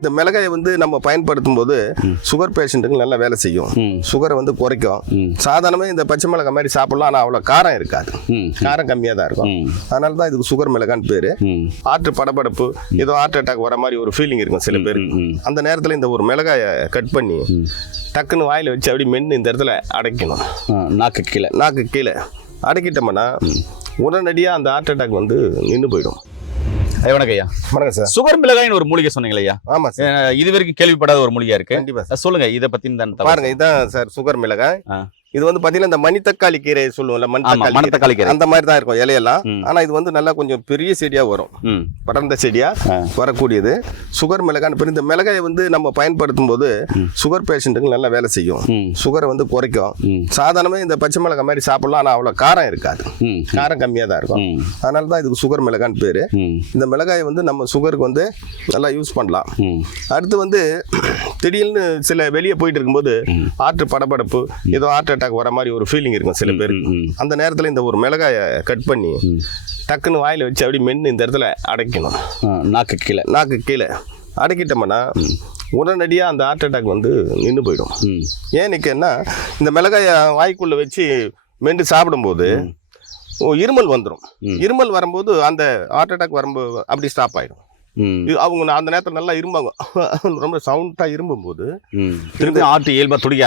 இந்த மிளகாயை வந்து நம்ம பயன்படுத்தும் போது சுகர் பேஷண்ட்டுக்கு நல்லா வேலை செய்யும். சுகரை வந்து குறைக்கும். சாதாரணமாக இந்த பச்சை மிளகாய் மாதிரி சாப்பிடலாம், ஆனால் அவ்வளோ காரம் இருக்காது. காரம் கம்மியாக தான் இருக்கும். அதனால தான் இதுக்கு சுகர் மிளகான்னு பேர். ஆற்று படபடப்பு, ஏதோ ஹார்ட் அட்டாக் வர மாதிரி ஒரு ஃபீலிங் இருக்கும் சில பேர். அந்த நேரத்தில் இந்த ஒரு மிளகாயை கட் பண்ணி டக்குன்னு வாயில் வச்சு அப்படி மென்று இந்த இடத்துல அடைக்கணும். நாக்கு கீழே அடக்கிட்டோம்னா உடனடியாக அந்த ஹார்ட் அட்டாக் வந்து நின்று போயிடும். வணக்கம் ஐயா. வணக்கம் சார். சுகர் மிளகாய்னு ஒரு மூலிகை சொன்னீங்களா ஐயா? ஆமா சார். இது வரைக்கும் கேள்விப்படாத ஒரு மூலிகை இருக்கு. கண்டிப்பா சொல்லுங்க, இதை பத்தி பாருங்க. இதுதான் சார் சுகர் மிளகாய். இது வந்து பாத்தீங்கன்னா இந்த மணித்தக்காளி கீரை சொல்லுவோம்ல, மணத்தக்காளி கீரை அந்த மாதிரி தான் இருக்கும் இலையெல்லாம். ஆனா இது வந்து நல்லா கொஞ்சம் பெரிய செடியா வரும், படர்ந்த செடியா வரக்கூடியது சுகர் மிளகாய். இந்த மிளகாயை வந்து நம்ம பயன்படுத்தும் போது சுகர் பேஷண்ட்டுக்கு நல்லா வேலை செய்யும். சுகரை வந்து குறைக்கும். சாதாரணமாக இந்த பச்சை மிளகாய் மாதிரி சாப்பிடலாம், ஆனா அவ்வளவு காரம் இருக்காது. காரம் கம்மியா தான் இருக்கும். அதனால தான் இதுக்கு சுகர் மிளகான்னு பேரு. இந்த மிளகாயை வந்து நம்ம சுகருக்கு வந்து நல்லா யூஸ் பண்ணலாம். அடுத்து வந்து திடீர்னு சில வெளியே போயிட்டு இருக்கும்போது ஆற்று படபடப்பு, ஏதோ ஹார்ட் அட்டாக் வர மாதிரி ஒரு ஃபீலிங் இருக்கும் சில பேர். அந்த நேரத்தில் இந்த ஒரு மிளகாயை கட் பண்ணி டக்குன்னு வாயில் வச்சு அப்படி மென்று இந்த இடத்துல அடைக்கணும். நாக்கு கீழே அடக்கிட்டோம்னா உடனடியாக அந்த ஹார்ட் அட்டாக் வந்து நின்று போயிடும். ஏன் நிற்கன்னா, இந்த மிளகாயை வாய்க்குள்ளே வச்சு மென்று சாப்பிடும்போது இருமல் வந்துடும். இருமல் வரும்போது அந்த ஹார்ட் அட்டாக் வரும்போது அப்படி ஸ்டாப் ஆகிடும். அவங்க அந்த நேரத்தில் நல்லா இரும்பாங்க, ரொம்ப சவுண்டா இரும்பும் போது ஆட்டு இயல்பா துடிக்க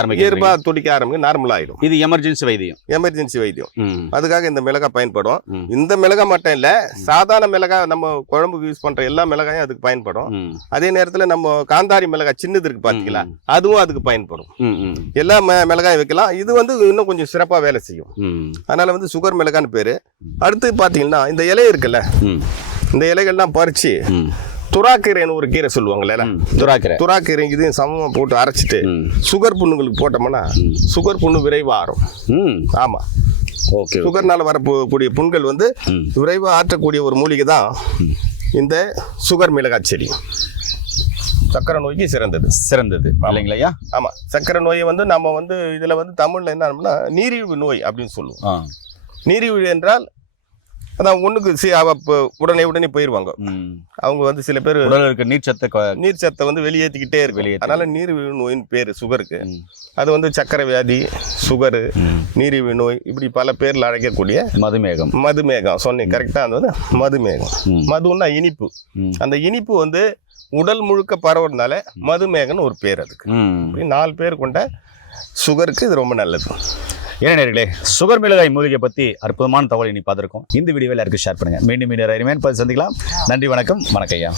ஆரம்பிக்கும், நார்மல் ஆயிடும். இது எமர்ஜென்சி வைத்தியம். அதுக்காக இந்த மிளகாய் பயன்படும். இந்த மிளகாய் மட்டும் இல்ல, சாதாரண மிளகாய் நம்ம குழம்புக்கு யூஸ் பண்ற எல்லா மிளகாயும் அதுக்கு பயன்படும். அதே நேரத்துல நம்ம காந்தாரி மிளகாய் சின்னது இருக்கு பாத்தீங்களா, அதுவும் அதுக்கு பயன்படும். எல்லா மிளகாயும் வைக்கலாம். இது வந்து இன்னும் கொஞ்சம் சிறப்பா வேலை செய்யும். அதனால வந்து சுகர் மிளகான்னு பேரு. அடுத்து பாத்தீங்கன்னா இந்த இலை இருக்குல்ல, இந்த இலைகள்லாம் பறிச்சு துராக்கீரைன்னு ஒரு கீரை சொல்லுவாங்கல்ல, துராக்கீரை இதையும் சமமா போட்டு அரைச்சிட்டு சுகர் புண்ணுங்களுக்கு போட்டோம்னா சுகர் புண்ணு விரைவா ஆறும். ஆமா, சுகர்னால வரக்கூடிய புண்கள் வந்து விரைவா ஆற்றக்கூடிய ஒரு மூலிகை தான் இந்த சுகர் மிளகாய் செடி. சக்கரை நோய்க்கு சிறந்தது இல்லைங்களா? ஆமா, சக்கரை நோயை வந்து நம்ம வந்து இதுல வந்து தமிழ்ல என்ன நீரிழிவு நோய் அப்படின்னு சொல்லுவோம். நீரிழிவு என்றால் அதான் ஒண்ணுக்கு உடனே போயிருவாங்க. அவங்க வந்து சில பேர் இருக்க நீர் சத்தை வந்து வெளியேற்றிக்கிட்டே இருக்கு. அதனால நீரிழிவு நோயின்னு பேரு சுகருக்கு. அது வந்து சக்கரை வியாதி, சுகரு, நீரிழிவு நோய், இப்படி பல பேர்ல அழைக்கக்கூடிய மதுமேகம் சொன்னீங்க கரெக்டா. அது வந்து மதுமேகம். மதுன்னா இனிப்பு. அந்த இனிப்பு வந்து உடல் முழுக்க பரவுறதுனால மதுமேகம்னு ஒரு பேர். அதுக்கு 4 பேர் கொண்ட சுகருக்கு இது ரொம்ப நல்லது. ஏன்னா நேர்களே, சுகர் மிளகாய் மூலிகை பற்றி அற்புதமான தகவலை நீ பார்த்துருக்கோம். இந்த வீடியோவில் எல்லாருக்கும் ஷேர் பண்ணுங்கள். மீண்டும் சந்திக்கலாம். நன்றி, வணக்கம் ஐயா.